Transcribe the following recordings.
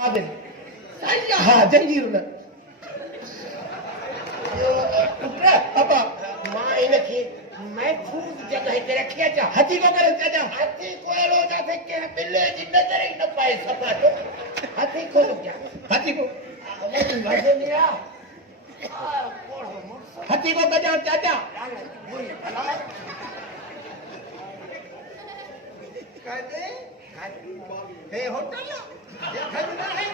आदे हाँ जंजीर न पापा मां इनखे महफूज जगह ते रखिया चा हाथी को करे चाचा हाथी कोयलो जाते के बिल्ले जी नजर ही न पाए सफा तो हाथी को क्या हाथी को लेकिन वजह नहीं आ हाथी को बजा चाचा कहते हे होटल ये घर ना है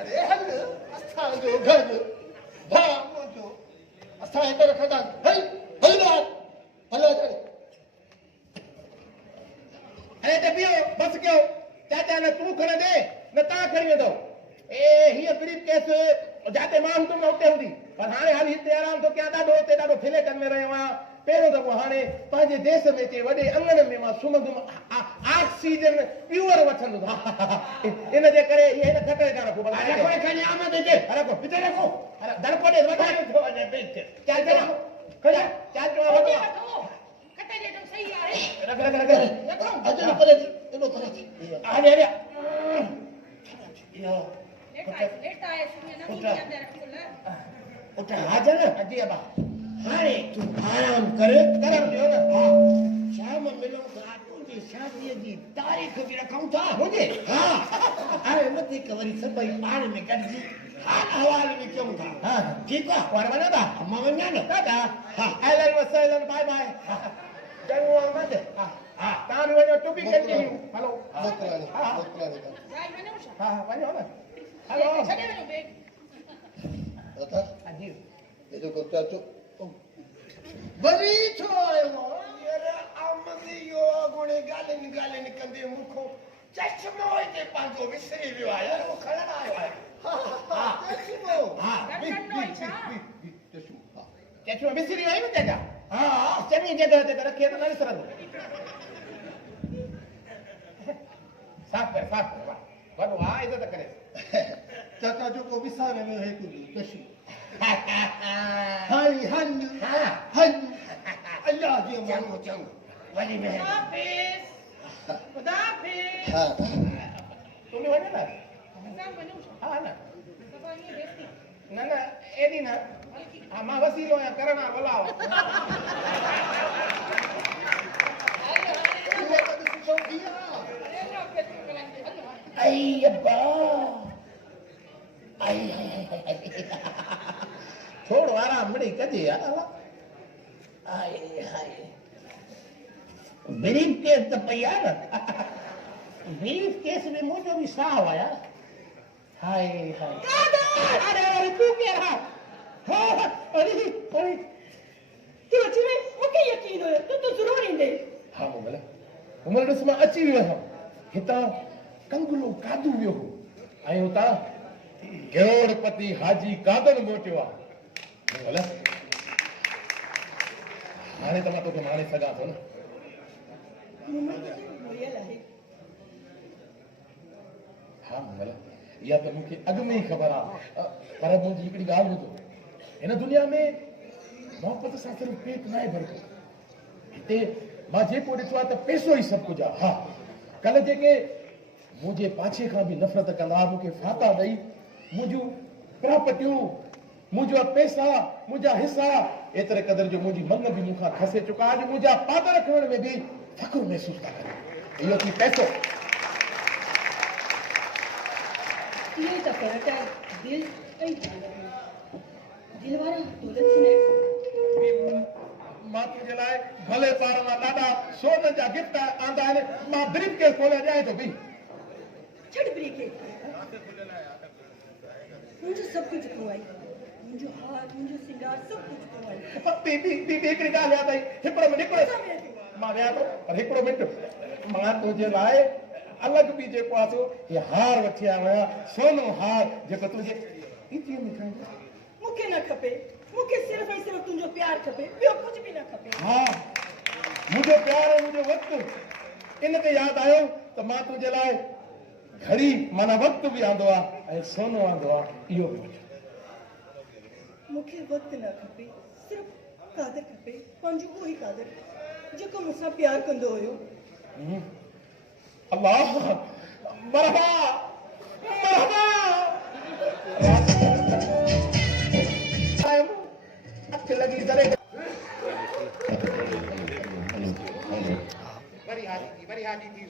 अरे हल अस्थान जो घर भा मोजो अस्थान इधर खड़ा हल हलदार हलो चले अरे डबियो बस क्यों चाचा ने तू खड़े दे न ता खड़ी दो ए ही ब्रीफ केस जाते मां तुम उते हुंदी पर हाणे हाली हिते आराम तो क्या ॾाढो उते ॾाढो फिले कन में रहियो आहियां पहिरियों दफ़ो हाणे पंहिंजे देश में अचे वॾे अंगण में मां सुम्हंदुमि ऑक्सीजन प्योर वठंदुमि इन जे करे इहे हिन खटे कान रखो कोई खणी आमद जे रखो पिते रखो दड़पो ॾे वठा थो वञे बिच चाल चलो खड़ा चाल चलो वठो कटे जे तो सही आहे रख अजन करे इनो करे आने आने यो लेटा है सुने ना मुझे अंदर रखो उठा हाजर अजी अबा हाणे तू आराम कर करम दियो न हां शाम मिलो था तुझी शादी जी तारीख भी रखूं था मुझे हां अरे मती कवरी सभई पाण में गॾजी हाल हवाल में क्यों था हां ठीक है वार वना दा अम्मा वञा न दादा हां एलन वसलन बाय बाय चङो अहमद हां तां भी वञो टू बी कंटिन्यू हेलो मोकलानी जाई वनो छा हां वञो न हेलो छडे वनो बेग रता अजी ये जो कोता चो बरी छो आयो यार आमदी यो गुणे गालिन गालिन कंदे मुखो चश्मो ते पांजो विसरी वियो आहे यार वो खड़ा आयो आहे हां चश्मो हां चश्मो चेचो बिसरी आई न चाचा हां चङी जगह ते रखे त न विसरंदो साफ कर वॾो हा इज़त करे चाचा जो को विसारे में है कुल चश्मो हाय हन हन अल्लाह जी चङो चङो वॾी में खुदा हाफिज हां तुम भी वञो न असां वनो छा हा न सभा ये बेस्ती न न एडी न हा मां वसीलो आहियां करणा वलाव आई अब्बा आई थोड़ो आराम मिड़ी कजे यार आई हाय ब्रीफ केस त पई आहे न ब्रीफ केस में मुंहिंजो बि साह आया हाय हाय अरे तू केर हा अरे अरे तू अची वे मूंखे यकीन हुयो तू तो ज़रूर ईंदे हा मोगल उमर ॾिस मां अची वियो हुयमि हितां कंगुलो कादू वियो हो ऐं हुतां करोड़पति हाजी कादर मोटियो आहे मोगल हाणे त मां तोखे माणे सघां थो न हा मोगल इहा त मूंखे अॻु में ई ख़बर आहे पर मुंहिंजी हिकिड़ी ॻाल्हि ॿुधो हिन दुनिया में मोहबत सां सिर्फ़ु पेट न आहे भरतो हिते मां जेको ॾिठो आहे त पैसो ई सभु कुझु आहे हा कल्ह जेके मुंहिंजे पाछे खां बि नफ़रत कंदा मूंखे फाता ॾेई मुंहिंजूं प्रापर्टियूं मुंहिंजा पैसा मुंहिंजा हिसा एतिरे क़दुरु जो मुंहिंजी मन बि मूंखां खसे चुका अॼु मुंहिंजा पादर खणण में बि फ़ख़्रु महसूसु था कनि इहो थी पैसो ये तो फर्क है दिल ऐं दिल वारा दौलत सुने मां तुंहिंजे लाइ भले पार मां ॾाढा सोन जा गिफ्ट आंदा आहिनि मां ब्रीफ केस खोले ॾियां थो बि छड़ ब्रेक मुझे सब कुछ खोवाई मुझे हार मुझे सिंगार सब कुछ खोवाई बी हिकिड़ी ॻाल्हि यादि आई हिकिड़ो मिंट मां विया थो पर हिकिड़ो मिंट मां तुंहिंजे लाइ अलॻि बि जेको आहे सो हे हार वठी आयो आहियां सोनो हार जेको तुंहिंजे इतीअ में खणी मूंखे न खपे मूंखे सिर्फ़ ऐं सिर्फ़ तुंहिंजो प्यार खपे ॿियो कुझु बि न खपे हा मुंहिंजो प्यार ऐं मुंहिंजो वक़्तु इन ते यादि आयो त मां तुंहिंजे लाइ घड़ी माना वक़्तु बि आंदो आहे ऐं सोनो आंदो आहे इहो बि वठो मूंखे वक़्तु न खपे सिर्फ़ कादर खपे पंहिंजो उहो ई कादर जेको मूंसां प्यार कंदो हुयो अल्लाह मरहबा अख लगी जरे बड़ी हाजी थी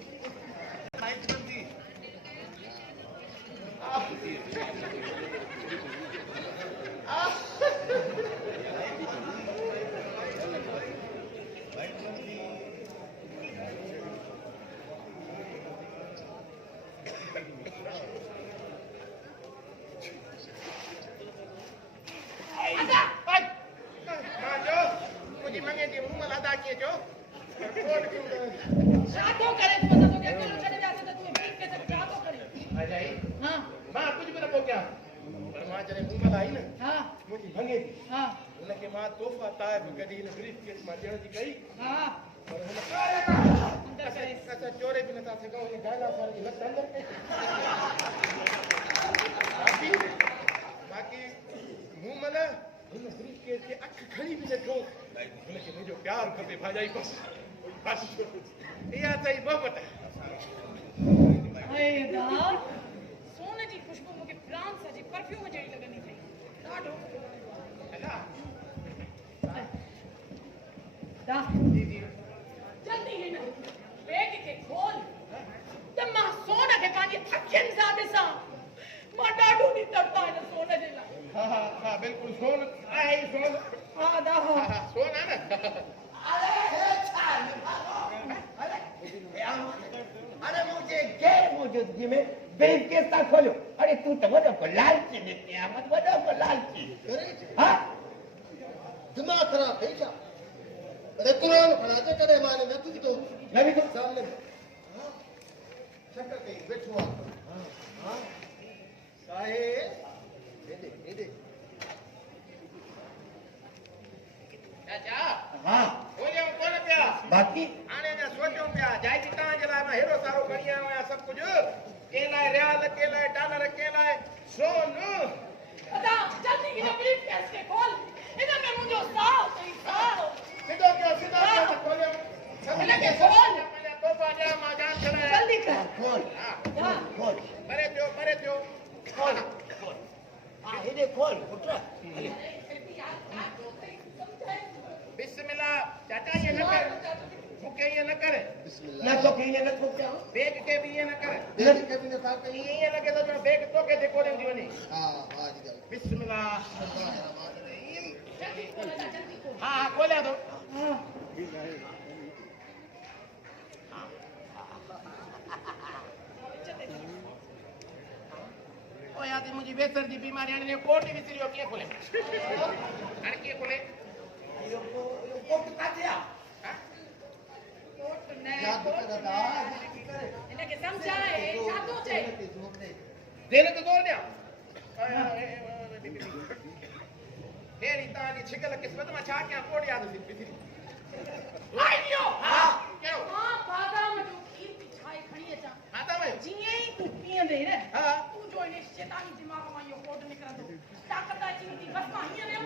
शादो करे तो तो क्या चलो चले जाते तो तुम्हें भीख के तक शादो करे अजाई हां मां कुछ भी न पो क्या पर मां जने मुंह आई न हां मुझी भंगे थी हां उनके मां तोहफा ताए कदी इन ब्रीफ केस मां देण जी कई हां पर हुन अंदर करे असा चोरे भी नथा सको ये गाला सार की लत अंदर के बाकी मुंह मन हुन ब्रीफ केस के अख खड़ी भी न थो उनके मुझो प्यार खपे भाजाई बस बस या तई मोहब्बत हाय दा सोने जी खुशबू मुके प्राण सा जी परफ्यूम जड़ी लगनी चाहिए डाढो है दा जी जी जल्दी है ना बैग के खोल तमा सोना के पानी अखियन सा दिसा मां डाढो नी तरता है सोने जे ला हां बिल्कुल सोन आई सोन हां दा हां सोन है ना अरे मुझे गैर मौजूदगी में ब्रीफ केस था खोलो अरे तू तो वडो को लालची निकली मत वडो को लालची हां दिमाग खराब है क्या अरे कुरान पढ़ा दे करे माने मैं तुझे तो नबी को सामने हां चक्कर कहीं बैठो हां हां साहेब दे चाचा हां ओए कौन पिया बाकी आने ने सोचो पिया जाई जी कहां जला मैं हेरो सारो गणिया हुआ सब कुछ केलाए रियाल केलाए डॉलर केलाए सोन दा जल्दी की ब्रीफ केस के खोल इधर में मुझे साओ सही साओ सीधो खोले इधर के खोल पहले तोहफा दे मां जान चला जल्दी कर खोल हां खोल परे थियो खोल हां हेदे खोल पुत्र बिस्मिल्लाह चाचा ये न कर मुके ये न कर ना तो कहीं न तो क्या बेग के भी ये न कर बेग के भी न था ये लगे तो जो बेग तो के देखो दे जीवनी हां हां जी बिस्मिल्लाह जल्दी खोल जल्दी खोल हां खोले दो हां ओ यार मुझे बेसर जी बीमारी ने कोट विसरियो के खोले अरे के खोले यो को का दिया कोट ने याद कर दा इन्हें के समझाए शादो छे देने तो जोर दिया हेरी तानी छिकल किस्मत में छा क्या कोट याद थी आइयो हां क्यों हां बादाम जो खीर पिछाई खणी अचा आता में जिए ही तू पिए दे रे हां तू जो इने शैतानी दिमाग में यो कोट निकरंदो ताकत अची थी बस मां हिया ने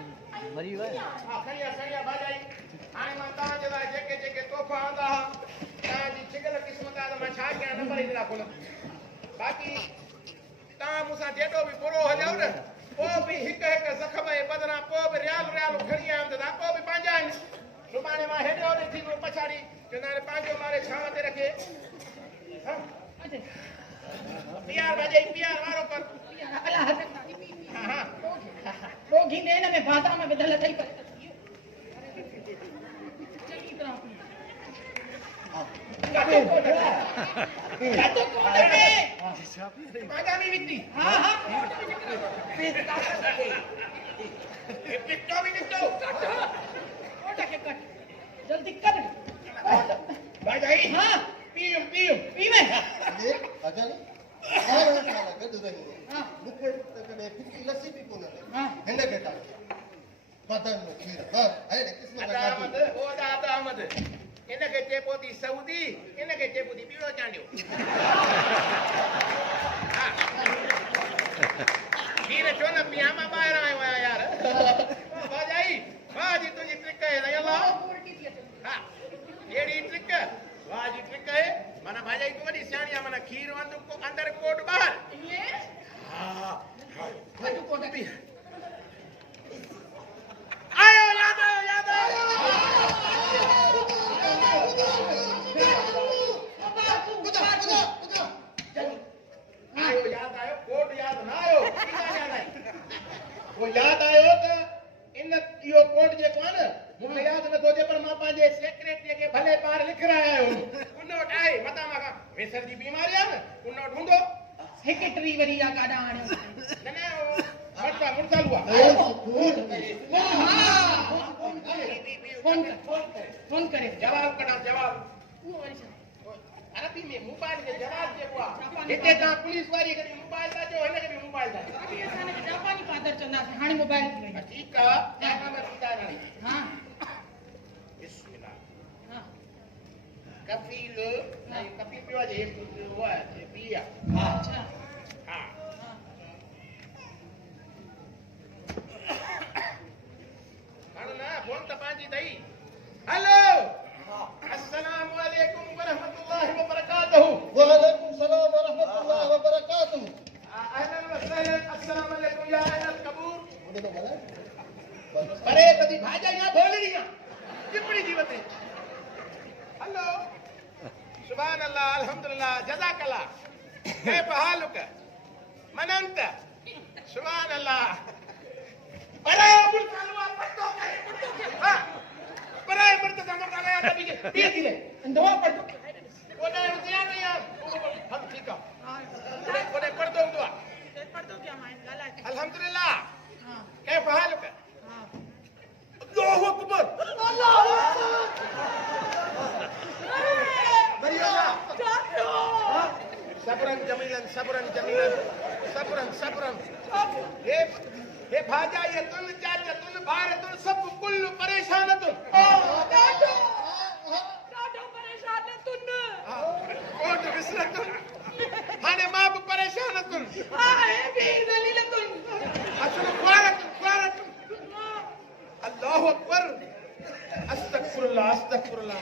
मरी वई हां खड़िया भाजाई हाणे मां ता जे लाइ जेके तोहफा आंदा ता जी छिकल किस्मत आ मां छा क्या नंबर इला खोल बाकी ता मुसा जेडो भी बुरो हलियो न को भी हिक जख्म ए बदरा को भी रियाल खड़ी आयो त को भी पंजा सुबाने मां हेडो ने थी पछाड़ी जनारे पांजो मारे छाव ते रखे हां अचे प्यार भाजाई प्यार वारो कर यार अला हट हां हां रोगी ने में बादाम में बदल थई पर चंगी तरह तो कोट में बादामी विक्टी हां हां पिट्टो भी निकलो कोट के कट जल्दी कर भाजाई हां पीओ पीवे ये अजन और साला गद रही हां मुखे तकने फिक्की लस्सी भी कोन हां हिंदे बेटा बदन में खीर हां है किस्मत का अहमद ओ दादा अहमद इनके चेपोती सऊदी इनके चेपोती पीड़ो चांडियो खीर छो न पियामा बाहर आयो आया यार भाजाई वाह जी तुझी ट्रिक है ना अल्लाह हां एड़ी ट्रिक वाह जी ट्रिक है माना भाजाई तू वडी सियाणिया माना खीर अंदर कोट बाहर ये हां आयो कोट याद ना आयो कीदा याद आई वो याद आयो त इन यो कोट जे कोन मुखे याद न तो जे पर मां पाजे सेक्रेटरी के भले पार लिख रहा आयो उनो ठाए मता मागा वेसर जी बीमारी आ न उनो ढूंढो सेक्रेटरी वरी या काडा आणे न न मरता मुर्दा हुआ फोन करे जवाब कड़ा जवाब वो वरी छा अरबी में मोबाइल के जवाब जे हुआ हिते ता पुलिस वारी करी मोबाइल दा जो हिन के भी मोबाइल दा अभी असां ने जापानी फादर चंदा हाणे मोबाइल थी वई ठीक आ जाना में सीधा रानी हां बिस्मिल्लाह हां कफील नहीं कफील पियो जे वो है जे पिया अच्छा हां हां ना फोन त पाजी दई हेलो अस्सलाम वालेकुम व रहमतुल्लाहि व बरकातहू वालेकुम सलाम व रहमतुल्लाहि व बरकातहू अहलन व सहलन अस्सलाम वालेकुम या अहल कबूर मुझे तो बोला परे कदी भाजा या बोलड़ियां चिपड़ी जीवते हेलो सुभान अल्लाह अल्हम्दुलिल्लाह जज़ाकल्लाह कैफ हालुक मनंत सुभान अल्लाह परे अबुल कालवा पट्टो करे हां परे मर्द संग काले नबी के पिए दिले दवा पट्टो ओडे उतिया नहीं यार हम ठीक है ओडे पढ़ दो दुआ पढ़ दो क्या माइन गाला अल्हम्दुलिल्लाह हां कैफ हालुक हां अल्लाहु अकबर अल्लाहु बढ़िया सबरन जमीलन सबरन जमीलन सबरन सबरन हे भाजा ये तुन चाचा तुन भार तुन सब कुल परेशान तुन डाडो परेशान तुन कोट विसर तुन हाने मां भी परेशान तुन हां हे भी दलील तुन असल कुरान तुन अल्लाहु अकबर अस्तगफिरुल्लाह अस्तगफिरुल्लाह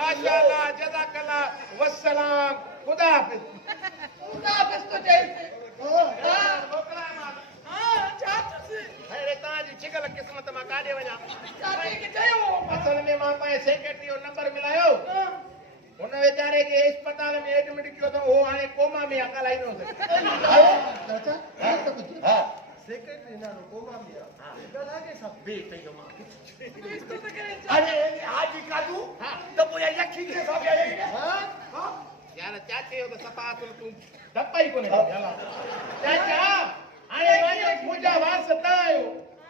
माशाअल्लाह जज़ाकल्लाह वस्सलाम खुदा हाफिज तो जैसे हां मोकला मां हां चाचू अरे ताजी छिगल किस्मत मां काडे वजा चाची के चयो असल में मां पाए सेक्रेटरी जो नंबर मिलायो उन बेचारे के अस्पताल में एडमिट कियो तो वो हाने कोमा में अकल आई नो चाचा हां तो कुछ हां सेक्रेटरी ना कोमा में गला के सब बेट है मां इसको तो करे अरे हाजी कादू हां तो कोई यक्षी के सब आए हां हां यार चाचे हो तो सपातुल तू दप्पाई कोने याला चाचा अरे वने पूजा वास्ता आयो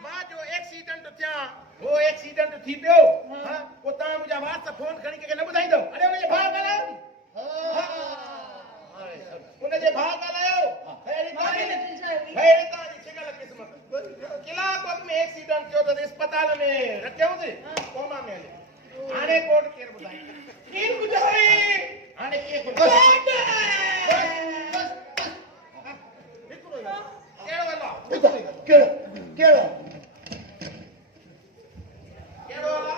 मां जो एक्सीडेंट थिया वो एक्सीडेंट थी पियो हां वो ता मुजा वास्ता फोन खणी के न बुधाई दो अरे उनजे भाग आयो उनजे भाग आयो हेरी ताजी छिगल किस्मत किला कोत में एक्सीडेंट थियो तो अस्पताल में रखियो से कोमा में हले हाने कोट केर बुधाई कीन बुधाई हाने के कोट केड़ो वाला केड़ो केड़ो केड़ो वाला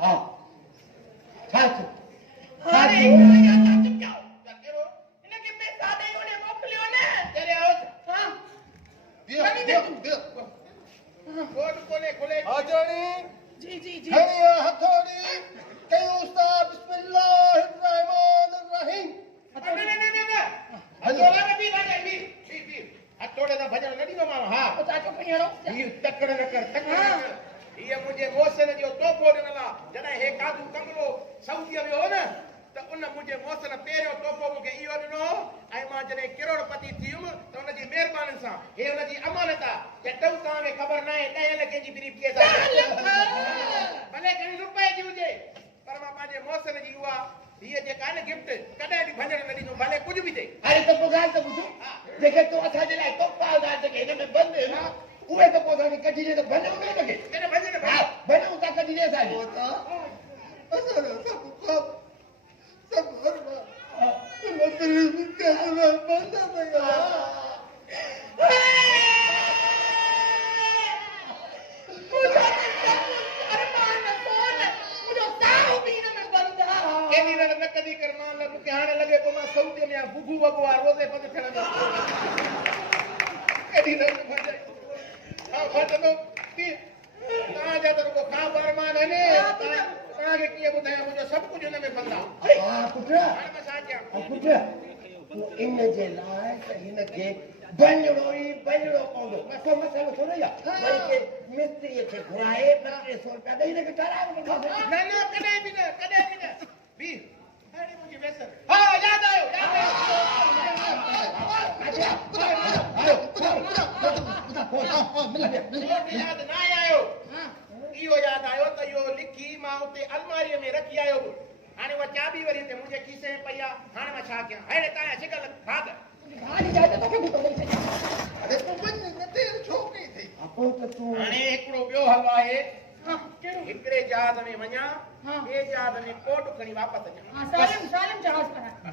हां चाचा अरे केड़ो इनके पैसा दे ओने मोकलियो ने तेरे आओ हां दियो कोट कोने खुले आजणी जी जी जी हरिया हथौड़ी कई उस्ताद बिस्मिल्लाहिर्रहमानिर्रहीम न हथोड़ा में भी भाजा भी हथोड़े दा भजन नडी नो मां हां तो चाचो पिणो ये तकड़ न कर ये मुझे मोसन जो तोपो ॾिनला जॾहिं हे कादू कमलो सऊदीअ में हो न त उन मुझे मोसन पहिरियों तोपो मूंखे इहो ॾिनो ऐं मां जॾहिं करोड़पति थी हुयुमि त उनजी महिरबानी सां हे उनजी अमानत आहे चटऊ तव्हांखे ख़बर न आहे 10 लखे जी ब्रीफ केस आहे भले घणी रुपए जी हुजे पर मां पंहिंजे मोसन जी उहा हीअ जेका आहे न गिफ्ट कॾहिं बि भञण न ॾींदुमि भले कुझु बि थिए अरे तो पुगार तो बुझो जेके तो असांजे लाइ तो पावदार जेके हिन में बंद है ना उहे तो पोइ असांखे कढी ॾे त भञो न लॻे तेरे भॼन हा भञो था कढी ॾे असांखे सब न कदी कर मां मूंखे हाणे लॻे पोइ मां सऊदीअ में बुबू वॻो आहे रोज़े पग थियण में कॾहिं न फटलो की कहां जातो को खा बरमान है ने कहां के किए बुधाया मुझे सब कुछ ने में बंदा हां पुत्र हाणे मां छा कयां पुत्र तू इन जे लाइ त हिन खे बणिणो पवंदो को मसलो थोड़ो या वरी के मिस्त्री खे घुराए 200 रुपया ॾेई हिन खे ठाराए न कॾहिं बि न बी अरे मुझे वैसे हां याद आयो याद ना आयो इहो याद आयो त इहो लिखी मां उते अलमारीअ में रखी आयो हाणे उहा चाबी वरी ते मुंहिंजे खीसे में पई आहे हाणे मां छा कयां हाणे तव्हां शिकल भाग अरे तू वञ न तेर छोकरी थी अपो त तू हाणे हिकिड़ो ॿियो हल आहे हाँ कहिड़ो हिकिड़े जहाज में वञा हाँ। ॿिए जहाज में कोट खणी वापसि अचां हाँ सालम जहाज पर है